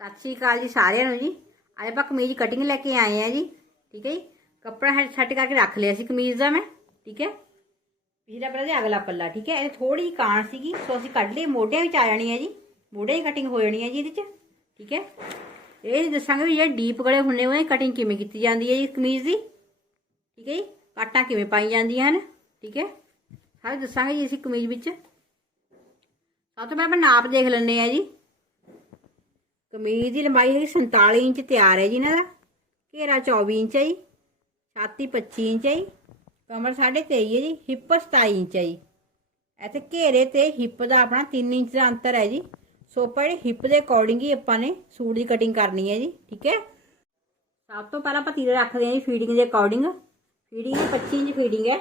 ਸਤਿ ਸ਼੍ਰੀ ਅਕਾਲ ਜੀ ਸਾਰਿਆਂ ਨੂੰ ਜੀ। ਅੱਜ ਆਪਾਂ ਕਮੀਜ਼ ਕਟਿੰਗ ਲੈ ਕੇ ਆਏ ਆ ਜੀ, ਠੀਕ ਹੈ ਜੀ। ਕੱਪੜਾ ਹੈ ਛੱਟ ਕਰਕੇ ਰੱਖ ਲਿਆ ਸੀ ਕਮੀਜ਼ ਦਾ ਮੈਂ, ਠੀਕ ਹੈ। ਪਿਛਲਾ ਪੱਲਾ ਤੇ ਅਗਲਾ ਪੱਲਾ, ਠੀਕ ਹੈ। ਇਹ ਥੋੜੀ ਜਿਹੀ ਕਾਣ ਸੀਗੀ, ਸੋ ਅਸੀਂ ਕੱਢ ਲਈ, ਮੋਢਿਆਂ ਵਿੱਚ ਆ ਜਾਣੀ ਹੈ ਜੀ। ਮੋਢੇ ਦੀ ਕਟਿੰਗ ਹੋ ਜਾਣੀ ਹੈ ਜੀ ਇਹਦੇ ਚ, ਠੀਕ ਹੈ। ਇਹ ਦੱਸਾਂਗੇ ਵੀ ਜਿਹੜੇ ਡੀਪ ਗਲੇ ਹੁੰਨੇ ਉਹਨੇ ਕਟਿੰਗ ਕਿਵੇਂ ਕੀਤੀ ਜਾਂਦੀ ਹੈ ਜੀ ਕਮੀਜ਼ ਦੀ, ਠੀਕ ਹੈ ਜੀ। ਕਾਟਾਂ ਕਿਵੇਂ ਪਾਈ ਜਾਂਦੀਆਂ ਹਨ, ਠੀਕ ਹੈ। ਸਾਰੇ ਦੱਸਾਂਗੇ ਜੀ ਅਸੀਂ ਕਮੀਜ਼ ਵਿੱਚ। ਸਭ ਤੋਂ ਪਹਿਲਾਂ ਆਪਾਂ ਨਾਪ ਦੇਖ ਲੈਂਦੇ ਆ ਜੀ। ਕਮੀਜ਼ ਦੀ ਲੰਬਾਈ ਹੈਗੀ 47 ਇੰਚ ਤਿਆਰ ਹੈ ਜੀ ਇਹਨਾਂ ਦਾ। ਘੇਰਾ 24 ਇੰਚ ਹੈ ਜੀ, ਛਾਤੀ 25 ਇੰਚ ਹੈ ਜੀ, ਕਮਰ 23.5 ਹੈ ਜੀ, ਹਿੱਪ 27 ਇੰਚ ਹੈ ਜੀ। ਇੱਥੇ ਘੇਰੇ ਤੇ ਹਿੱਪ ਦਾ ਆਪਣਾ 3 ਇੰਚ ਦਾ ਅੰਤਰ ਹੈ ਜੀ। ਸੋ ਆਪਾਂ ਹਿੱਪ ਦੇ ਅਕੋਰਡਿੰਗ ਹੀ ਆਪਾਂ ਨੇ ਸੂਟ ਦੀ ਕਟਿੰਗ ਕਰਨੀ ਹੈ ਜੀ, ਠੀਕ ਹੈ? ਸਭ ਤੋਂ ਪਹਿਲਾਂ ਆਪਾਂ ਤੀਰੇ ਰੱਖਦੇ ਹਾਂ ਜੀ ਫੀਡਿੰਗ ਦੇ ਅਕੋਰਡਿੰਗ ਫੀਡਿੰਗ 25 ਇੰਚ ਫੀਡਿੰਗ ਹੈ।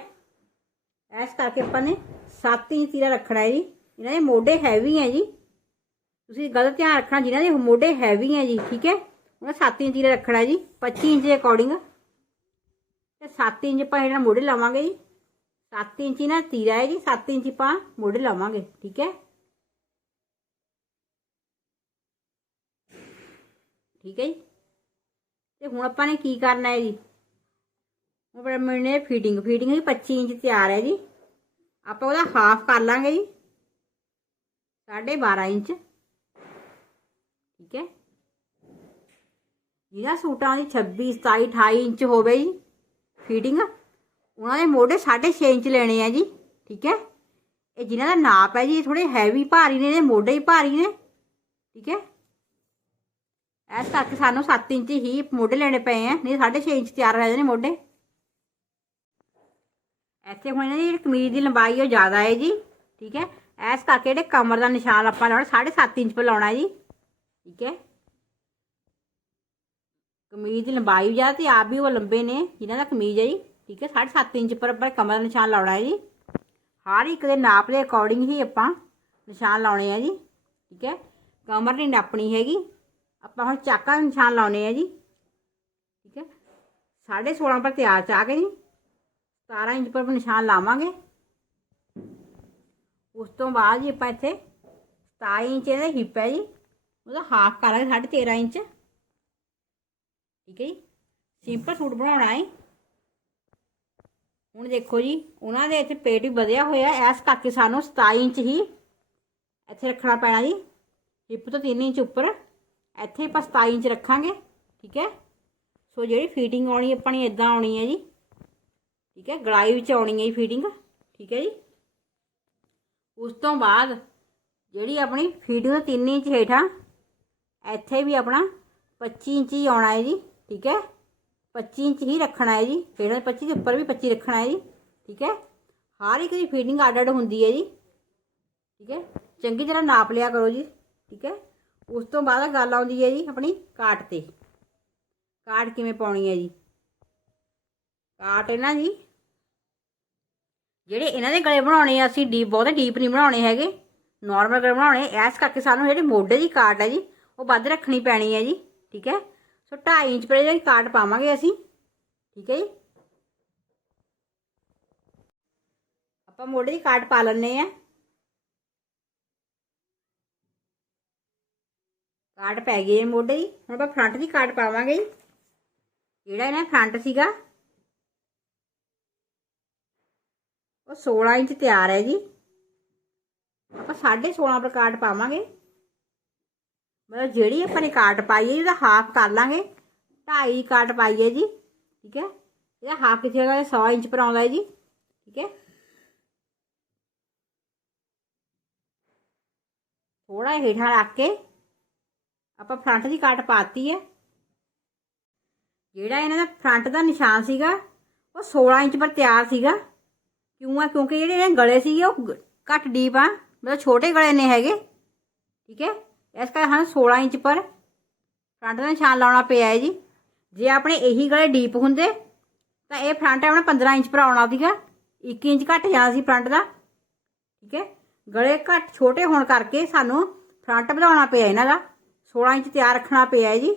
ਐਸ ਕਰਕੇ ਆਪਾਂ ਨੇ 7 ਇੰਚ ਤੀਰਾ ਰੱਖਣਾ ਹੈ ਜੀ। ਇਹਨਾਂ ਦੇ ਮੋਢੇ ਹੈਵੀ ਹੈ ਜੀ। ਤੁਸੀਂ ਗਲਤ ਧਿਆਨ ਰੱਖਣਾ, ਜਿਨ੍ਹਾਂ ਦੇ ਮੋਢੇ ਹੈਵੀ ਹੈ ਜੀ, ਠੀਕ ਹੈ? ਉਹਨਾਂ 7 ਇੰਚ ਤੀਰਾ ਰੱਖਣਾ ਜੀ 25 ਇੰਚ ਦੇ ਅਕੋਰਡਿੰਗ ਤੇ 7 ਇੰਚ ਆਪਾਂ ਇਹਨਾਂ ਮੋਢੇ ਲਾਵਾਂਗੇ ਜੀ। 7 ਇੰਚ ਨਾ ਤੀਰਾ ਹੈ ਜੀ 7 ਇੰਚ ਆਪਾਂ ਮੋਢੇ ਲਾਵਾਂਗੇ, ਠੀਕ ਹੈ? ਠੀਕ ਹੈ ਜੀ? ਤੇ ਹੁਣ ਆਪਾਂ ਨੇ ਕੀ ਕਰਨਾ ਹੈ ਜੀ? ਹੁਣ ਬੜਾ ਮੈਨੇ ਫੀਡਿੰਗ ਫੀਡਿੰਗ ਦੀ 25 ਇੰਚ ਤਿਆਰ ਹੈ ਜੀ। ਆਪਾਂ ਉਹਦਾ ਹਾਫ ਕਰ ਲਾਂਗੇ ਜੀ। 12.5 ਇੰਚ। ਠੀਕ ਹੈ? ਜਿਹਨਾਂ ਸੂਟਾਂ ਦੀ 26 27 28 ਇੰਚ ਹੋਵੇ ਜੀ ਫੀਡਿੰਗ ਉਹਨਾਂ ਦੇ ਮੋਢੇ 6.5 ਇੰਚ ਲੈਣੇ ਆ ਜੀ, ਠੀਕ ਹੈ? ਇਹ ਜਿਨ੍ਹਾਂ ਦਾ ਨਾਪ ਹੈ ਜੀ, ਇਹ ਥੋੜੇ ਹੈਵੀ ਭਾਰੀ ਨੇ, ਇਹਦੇ ਮੋਢੇ ਹੀ ਭਾਰੀ ਨੇ, ਠੀਕ ਹੈ? ਇਸ ਕਰਕੇ ਸਾਨੂੰ 7 ਇੰਚ ਹੀ ਮੋਢੇ ਲੈਣੇ ਪਏ ਆ, ਨਹੀਂ 6.5 ਇੰਚ ਤਿਆਰ ਰਹਿ ਜਾਣੇ ਮੋਢੇ। ਇੱਥੇ ਹੁਣ ਇਹਨਾਂ ਦੀ ਕਮੀਜ਼ ਦੀ ਲੰਬਾਈ ਉਹ ਜ਼ਿਆਦਾ ਹੈ ਜੀ, ਠੀਕ ਹੈ? ਇਸ ਕਰਕੇ ਜਿਹੜੇ ਕਮਰ ਦਾ ਨਿਸ਼ਾਨ ਆਪਾਂ ਲਾਉਣਾ 7.5 ਇੰਚ ਪਰ ਲਾਉਣਾ ਜੀ। ਠੀਕ ਹੈ? ਕਮੀਜ਼ ਦੀ ਲੰਬਾਈ ਵੀ ਜ਼ਿਆਦਾ ਤੇ ਆਪ ਵੀ ਉਹ ਲੰਬੇ ਨੇ, ਜਿਨ੍ਹਾਂ ਦਾ ਕਮੀਜ਼ ਹੈ ਜੀ, ਠੀਕ ਹੈ? 7.5 ਇੰਚ ਪਰ ਆਪਾਂ ਕਮਰ ਦਾ ਨਿਸ਼ਾਨ ਲਾਉਣਾ ਹੈ ਜੀ। ਹਰ ਇੱਕ ਦੇ ਨਾਪ ਦੇ ਅਕੋਰਡਿੰਗ ਹੀ ਆਪਾਂ ਨਿਸ਼ਾਨ ਲਾਉਣੇ ਆ ਜੀ, ਠੀਕ ਹੈ? ਕਮਰ ਨਹੀਂ ਨਾਪਣੀ ਹੈਗੀ। ਆਪਾਂ ਹੁਣ ਚਾਕਾਂ ਦੇ ਨਿਸ਼ਾਨ ਲਾਉਣੇ ਆ ਜੀ, ਠੀਕ ਹੈ? 16.5 ਪਰ ਤਿਆਰ ਚਾ ਕੇ ਜੀ 17 ਇੰਚ ਪਰ ਨਿਸ਼ਾਨ ਲਾਵਾਂਗੇ। ਉਸ ਤੋਂ ਬਾਅਦ ਜੀ ਆਪਾਂ ਇੱਥੇ 27 ਇੰਚ ਇਹਦਾ ਹਿੱਪ ਹੈ ਜੀ। ਉਹਦਾ ਹਾਫ ਕਰਾਂਗੇ 13.5 ਇੰਚ। ਠੀਕ ਹੈ ਜੀ? ਸਿੰਪਲ ਸੂਟ ਬਣਾਉਣਾ ਹੈ। ਹੁਣ ਦੇਖੋ ਜੀ, ਉਹਨਾਂ ਦੇ ਇੱਥੇ ਪੇਟ ਵੀ ਵਧਿਆ ਹੋਇਆ ਐਸ ਕਰਕੇ ਸਾਨੂੰ 27 ਇੰਚ ਹੀ ਇੱਥੇ ਰੱਖਣਾ ਪੈਣਾ ਜੀ। ਹਿੱਪ ਤੋਂ 3 ਇੰਚ ਉੱਪਰ। ਇੱਥੇ ਆਪਾਂ 27 ਇੰਚ ਰੱਖਾਂਗੇ। ਠੀਕ ਹੈ? ਸੋ ਜਿਹੜੀ ਫਿਟਿੰਗ ਆਉਣੀ ਆਪਾਂ ਨੇ ਇਦਾਂ ਆਉਣੀ ਹੈ ਜੀ। ਠੀਕ ਹੈ? ਗਲਾਈ ਵਿੱਚ ਆਉਣੀ ਹੈ ਜੀ ਫਿਟਿੰਗ ਠੀਕ ਹੈ ਜੀ? ਉਸ ਤੋਂ ਬਾਅਦ ਜਿਹੜੀ ਆਪਣੀ ਫਿਟਿੰਗ ਤੋਂ 3 ਇੰਚ ਹੇਠਾਂ ਇੱਥੇ ਵੀ ਆਪਣਾ 25 ਇੰਚ ਹੀ ਆਉਣਾ ਹੈ ਜੀ, ਠੀਕ ਹੈ? 25 ਇੰਚ ਹੀ ਰੱਖਣਾ ਹੈ ਜੀ ਹੇਠਾਂ 25 ਦੇ ਉੱਪਰ ਵੀ 25 ਰੱਖਣਾ ਹੈ ਜੀ, ਠੀਕ ਹੈ? ਹਰ ਇੱਕ ਦੀ ਫਿਟਿੰਗ ਅੱਡ ਅੱਡ ਹੁੰਦੀ ਹੈ ਜੀ, ਠੀਕ ਹੈ? ਚੰਗੀ ਤਰ੍ਹਾਂ ਨਾਪ ਲਿਆ ਕਰੋ ਜੀ, ਠੀਕ ਹੈ? ਉਸ ਤੋਂ ਬਾਅਦ ਗੱਲ ਆਉਂਦੀ ਹੈ ਜੀ ਆਪਣੀ ਕਾਟ ਤੇ। ਕਾਟ ਕਿਵੇਂ ਪਾਉਣੀ ਹੈ ਜੀ? ਕਾਟ ਇਹਨਾਂ ਜੀ, ਜਿਹੜੇ ਇਹਨਾਂ ਦੇ ਗਲੇ ਬਣਾਉਣੇ ਆ, ਅਸੀਂ ਡੀਪ ਬਹੁਤ ਡੀਪ ਨਹੀਂ ਬਣਾਉਣੇ ਹੈਗੇ। ਨਾਰਮਲ ਗਲੇ ਬਣਾਉਣੇ ਐਸ ਕਰਕੇ ਸਾਨੂੰ ਜਿਹੜੀ ਮੋਢੇ ਦੀ ਕਾਟ ਹੈ ਜੀ ਉਹ ਵੱਧ ਰੱਖਣੀ ਪੈਣੀ ਹੈ ਜੀ, ਠੀਕ ਹੈ? ਸੋ 2.5 ਇੰਚ ਪਰ ਜਿਹੜਾ ਕਾਟ ਪਾਵਾਂਗੇ ਅਸੀਂ, ਠੀਕ ਹੈ ਜੀ? ਆਪਾਂ ਮੋਢੇ ਦੀ ਕਾਟ ਪਾ ਲੈਣੇ ਆ ਕਾਟ ਪੈ ਗਈ ਹੈ ਮੋਢੇ ਦੀ, ਹੁਣ ਆਪਾਂ ਫਰੰਟ ਦੀ ਕਾਟ ਪਾਵਾਂਗੇ ਜੀ। ਜਿਹੜਾ ਇਹਨਾਂ ਫਰੰਟ ਸੀਗਾ, ਉਹ 16 ਇੰਚ ਤਿਆਰ ਹੈ ਜੀ। ਆਪਾਂ 16.5 ਪਰ ਕਾਟ ਪਾਵਾਂਗੇ। ਮਤਲਬ ਜਿਹੜੀ ਆਪਾਂ ਨੇ ਕਾਟ ਪਾਈ ਹੈ, ਇਹਦਾ ਹਾਫ ਕਰ ਲਾਂਗੇ। ਢਾਈ ਕਾਟ ਪਾਈ ਹੈ ਜੀ, ਠੀਕ ਹੈ? ਇਹਦਾ ਹਾਫ ਕਿੱਥੇ ਹੈਗਾ? 100 ਇੰਚ ਪਰ ਆਉਂਦਾ ਹੈ ਜੀ, ਠੀਕ ਹੈ? ਥੋੜਾ ਹੇਠਾਂ ਰੱਖ ਕੇ ਆਪਾਂ ਫਰੰਟ ਦੀ ਕਾਟ ਪਾਤੀ ਹੈ। ਜਿਹੜਾ ਇਹਨਾਂ ਦਾ ਫਰੰਟ ਦਾ ਨਿਸ਼ਾਨ ਸੀਗਾ, ਉਹ 16 ਇੰਚ ਪਰ ਤਿਆਰ ਸੀਗਾ। ਕਿਉਂ ਆ? ਕਿਉਂਕਿ ਜਿਹੜੇ ਇਹਨਾਂ ਗਲੇ ਸੀਗੇ, ਉਹ ਘੱਟ ਡੀਪ ਆ। ਮਤਲਬ ਛੋਟੇ ਗਲੇ ਨੇ ਹੈਗੇ, ਠੀਕ ਹੈ? ਇਸ ਕਰਕੇ ਸਾਨੂੰ 16 ਇੰਚ ਪਰ ਫਰੰਟ ਦਾ ਨਿਸ਼ਾਨ ਲਾਉਣਾ ਪਿਆ ਹੈ ਜੀ। ਜੇ ਆਪਣੇ ਇਹੀ ਗਲੇ ਡੀਪ ਹੁੰਦੇ, ਤਾਂ ਇਹ ਫਰੰਟ ਆਪਣਾ 15 ਇੰਚ ਪਰ ਆਉਣਾ ਸੀਗਾ। 1 ਇੰਚ ਘੱਟ ਜਾਣਾ ਸੀ ਫਰੰਟ ਦਾ, ਠੀਕ ਹੈ? ਗਲੇ ਘੱਟ ਛੋਟੇ ਹੋਣ ਕਰਕੇ ਸਾਨੂੰ ਫਰੰਟ ਵਧਾਉਣਾ ਪਿਆ ਇਹਨਾਂ ਦਾ। 16 ਇੰਚ ਤਿਆਰ ਰੱਖਣਾ ਪਿਆ ਹੈ ਜੀ।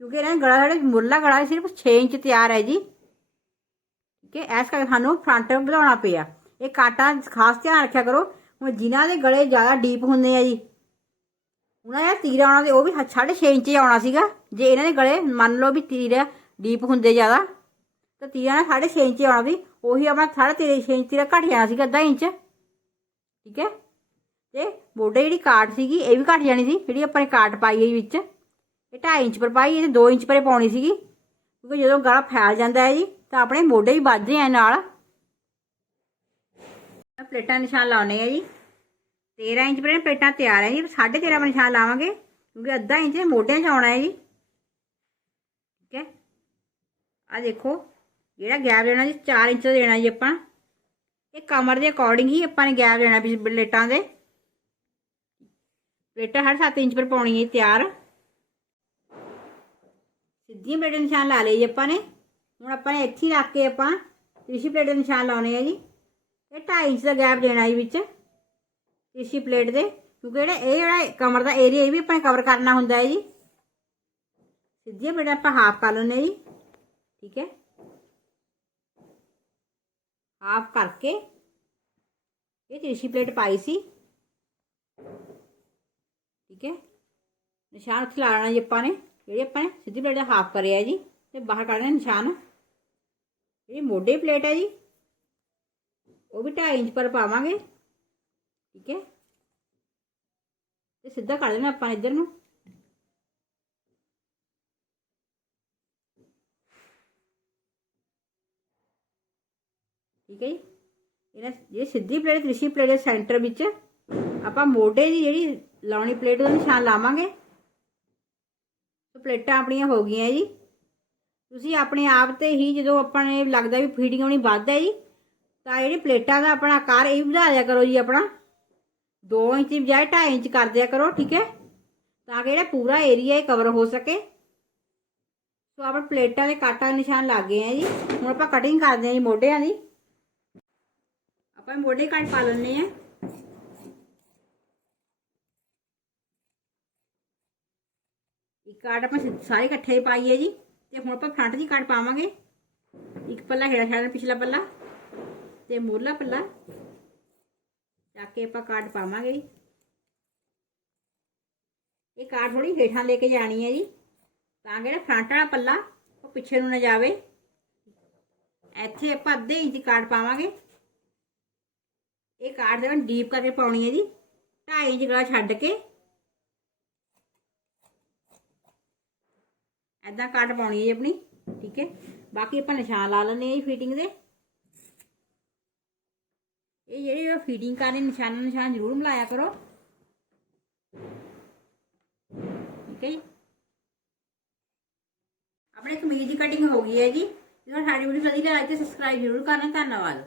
ਕਿਉਂਕਿ ਇਹਨਾਂ ਦਾ ਗਲਾ ਸਾਡੇ ਮੁੱਢਲਾ ਗਲਾ ਸਿਰਫ 6 ਇੰਚ ਤਿਆਰ ਹੈ ਜੀ। ਠੀਕ ਹੈ? ਇਸ ਕਰਕੇ ਸਾਨੂੰ ਫਰੰਟ ਵਧਾਉਣਾ ਪਿਆ। ਇਹ ਕਾਟਾਂ ਖਾਸ ਧਿਆਨ ਰੱਖਿਆ ਕਰੋ। ਹੁਣ ਜਿਨ੍ਹਾਂ ਦੇ ਗਲੇ ਜ਼ਿਆਦਾ ਡੀਪ ਹੁੰਦੇ ਆ ਜੀ ਉਹਨਾਂ ਦਾ ਤੀਰਾ ਆਉਣਾ ਤੇ ਉਹ ਵੀ 6.5 ਇੰਚ ਆਉਣਾ ਸੀਗਾ। ਜੇ ਇਹਨਾਂ ਦੇ ਗਲੇ ਮੰਨ ਲਓ ਵੀ ਤੀਰ ਡੀਪ ਹੁੰਦੇ ਜ਼ਿਆਦਾ, ਤਾਂ ਤੀਰਾ ਨਾ 6.5 ਇੰਚ ਆਉਣਾ ਸੀ। ਉਹੀ ਆਪਣਾ 3.5 ਇੰਚ ਤੀਰਾ ਘਟ ਜਾਣਾ ਸੀਗਾ, ਅੱਧਾ ਇੰਚ। ਠੀਕ ਹੈ? ਤੇ ਮੋਢੇ ਜਿਹੜੀ ਕਾਟ ਸੀਗੀ, ਇਹ ਵੀ ਘਟ ਜਾਣੀ ਸੀ। ਜਿਹੜੀ ਆਪਾਂ ਨੇ ਕਾਟ ਪਾਈ ਹੈ ਵਿੱਚ, ਇਹ 2.5 ਇੰਚ ਪਰ ਪਾਈ ਇਹ 2 ਇੰਚ ਪਰੇ ਪਾਉਣੀ ਸੀਗੀ। ਕਿਉਂਕਿ ਜਦੋਂ ਗਲਾ ਫੈਲ ਜਾਂਦਾ ਹੈ ਜੀ, ਤਾਂ ਆਪਣੇ ਮੋਢੇ ਵੀ ਵੱਧਦੇ ਆ ਨਾਲ। ਪਲੇਟਾਂ ਨਿਸ਼ਾਨ ਲਾਉਣੇ ਆ ਜੀ। 13 ਇੰਚ ਪਰ ਪਲੇਟਾਂ ਤਿਆਰ ਹੈ ਜੀ 13.5 ਪਰ ਨਿਸ਼ਾਨ ਲਾਵਾਂਗੇ, ਕਿਉਂਕਿ ਅੱਧਾ ਇੰਚ ਮੋਢਿਆਂ 'ਚ ਆਉਣਾ ਹੈ ਜੀ। ਠੀਕ ਹੈ? ਆ ਦੇਖੋ, ਜਿਹੜਾ ਗੈਪ ਲੈਣਾ ਜੀ 4 ਇੰਚ ਦਾ ਦੇਣਾ ਜੀ ਆਪਾਂ। ਇਹ ਕਮਰ ਦੇ ਅਕੋਰਡਿੰਗ ਹੀ ਆਪਾਂ ਨੇ ਗੈਪ ਦੇਣਾ ਵੀ ਪਲੇਟਾਂ ਦੇ। ਪਲੇਟਾਂ ਹਰ 7 ਇੰਚ ਪਰ ਪਾਉਣੀ ਹੈ ਤਿਆਰ। ਸਿੱਧੀਆਂ ਪਲੇਟਾਂ ਨਿਸ਼ਾਨ ਲਾ ਲਏ ਜੀ ਆਪਾਂ ਨੇ। ਹੁਣ ਆਪਾਂ ਨੇ ਇੱਥੇ ਰੱਖ ਕੇ ਆਪਾਂ ਤੀਸਰੀ ਪਲੇਟ ਦੇ ਨਿਸ਼ਾਨ ਲਾਉਣੇ ਆ ਜੀ। ਇਹ 2.5 ਇੰਚ ਦਾ ਗੈਪ ਦੇਣਾ ਜੀ ਵਿੱਚ। ਤੀਸਰੀ ਪਲੇਟ ਦੇ ਕਿਉਂਕਿ ਜਿਹੜਾ ਇਹ ਜਿਹੜਾ ਕਮਰ ਦਾ ਏਰੀਆ ਇਹ ਵੀ ਆਪਾਂ ਕਵਰ ਕਰਨਾ ਹੁੰਦਾ ਹੈ ਜੀ ਸਿੱਧੀਆਂ ਪਲੇਟਾਂ ਆਪਾਂ ਹਾਫ ਕਰ ਲੈਣੇ ਜੀ ਠੀਕ ਹੈ ਹਾਫ ਕਰਕੇ ਇਹ ਤੀਸਰੀ ਪਲੇਟ ਪਾਈ ਸੀ ਠੀਕ ਹੈ ਨਿਸ਼ਾਨ ਉੱਥੇ ਲਾਣਾ ਜੀ ਆਪਾਂ ਨੇ ਜਿਹੜੀ ਆਪਾਂ ਨੇ ਸਿੱਧੀ ਪਲੇਟ ਦਾ ਹਾਫ ਕਰਿਆ ਜੀ ਤੇ ਬਾਹਰ ਕੱਢਣਾ ਨਿਸ਼ਾਨ ਜਿਹੜੀ ਮੋਢੇ ਪਲੇਟ ਹੈ ਜੀ ਉਹ ਵੀ 2.5 ਇੰਚ ਪਰ ਪਾਵਾਂਗੇ ਠੀਕ ਹੈ? ਤੇ ਸਿੱਧਾ ਕਰ ਦੇਣਾ ਆਪਾਂ ਇੱਧਰ ਨੂੰ। ਠੀਕ ਹੈ ਜੀ? ਇਹਨਾਂ ਜਿਹੜੀ ਸਿੱਧੀ ਪਲੇਟ, ਤ੍ਰਿਸ਼ੀ ਪਲੇਟ ਦੇ ਸੈਂਟਰ ਵਿੱਚ ਆਪਾਂ ਮੋਢੇ ਦੀ ਜਿਹੜੀ ਲਾਉਣੀ ਪਲੇਟ ਦਾ ਨਿਸ਼ਾਨ ਲਾਵਾਂਗੇ। ਸੋ ਪਲੇਟਾਂ ਆਪਣੀਆਂ ਹੋ ਗਈਆਂ ਜੀ। ਤੁਸੀਂ ਆਪਣੇ ਆਪ ਤੇ ਹੀ ਜਦੋਂ ਆਪਾਂ ਨੇ ਲੱਗਦਾ ਵੀ ਫੀਡਿੰਗ ਆਉਣੀ ਵੱਧ ਹੈ ਜੀ, ਤਾਂ ਜਿਹੜੀ ਪਲੇਟਾਂ ਦਾ ਆਪਣਾ ਆਕਾਰ ਇਹ ਵੀ ਵਧਾ ਦਿਆ ਕਰੋ ਜੀ ਆਪਣਾ। 2 ਇੰਚ ਦੀ ਬਜਾਏ 2.5 ਇੰਚ ਕਰ ਦਿਆ ਕਰੋ, ਠੀਕ ਹੈ? ਤਾਂ ਕਿ ਜਿਹੜਾ ਪੂਰਾ ਏਰੀਆ ਇਹ ਕਵਰ ਹੋ ਸਕੇ। ਸੋ ਆਪਾਂ ਪਲੇਟਾਂ ਦੇ ਕਾਟਾਂ ਦੇ ਨਿਸ਼ਾਨ ਲੱਗ ਗਏ ਆ ਜੀ। ਹੁਣ ਆਪਾਂ ਕਟਿੰਗ ਕਰਦੇ ਆ ਜੀ ਮੋਢਿਆਂ ਦੀ। ਆਪਾਂ ਮੋਢੇ ਕੱਟ ਪਾ ਲੈਣੇ ਆ। ਇੱਕ ਕਾਟ ਆਪਾਂ ਸਿ- ਸਾਰੇ ਇਕੱਠੇ ਪਾਈਏ ਜੀ। ਤੇ ਹੁਣ ਆਪਾਂ ਫਰੰਟ ਦੀ ਕਾਟ ਪਾਵਾਂਗੇ। ਇੱਕ ਪੱਲਾ ਹੇਠਾਂ ਛਾੜਨ ਪਿਛਲਾ ਪੱਲਾ ਤੇ ਮੂਰਲਾ ਪੱਲਾ। ਚੱਕ ਕੇ ਆਪਾਂ ਕਾਟ ਪਾਵਾਂਗੇ ਜੀ। ਇਹ ਕਾਰਡ ਥੋੜੀ ਹੇਠਾਂ ਲੈ ਕੇ ਜਾਣੀ ਹੈ ਜੀ। ਤਾਂ ਕਿ ਜਿਹੜਾ ਫਰੰਟ ਵਾਲਾ ਪੱਲਾ, ਉਹ ਪਿੱਛੇ ਨੂੰ ਨਾ ਜਾਵੇ। ਇੱਥੇ ਆਪਾਂ ਅੱਧੇ ਇੰਚ ਦੀ ਕਾਰਡ ਪਾਵਾਂਗੇ। ਇਹ ਕਾਰਡ ਦੇ ਵਿੱਚ ਡੀਪ ਕਰਕੇ ਪਾਉਣੀ ਹੈ ਜੀ। 2.5 ਇੰਚ ਗਲਾ ਛੱਡ ਕੇ। ਐਦਾਂ ਕਾਟ ਪਾਉਣੀ ਹੈ ਜੀ ਆਪਣੀ। ਠੀਕ ਹੈ। ਬਾਕੀ ਆਪਾਂ ਨਿਸ਼ਾਨ ਲਾ ਲੈਣੇ ਆ ਜੀ ਫਿਟਿੰਗ ਦੇ। ਇਹ ਜਿਹੜੇ ਫੀਡਿੰਗ ਕਰਨੀ ਨਿਸ਼ਾਨ ਨਿਸ਼ਾਨ ਜ਼ਰੂਰ ਮਿਲਾਇਆ ਕਰੋ ਠੀਕ ਹੈ ਜੀ ਆਪਣੇ ਕਮੀਜ਼ ਦੀ ਕਟਿੰਗ ਹੋ ਗਈ ਹੈ ਜੀ ਜੇ ਸਾਡੀ ਵੀਡੀਓ ਵਧੀਆ ਲੱਗੀ ਤਾਂ ਸਬਸਕ੍ਰਾਈਬ ਜ਼ਰੂਰ ਕਰਨਾ ਧੰਨਵਾਦ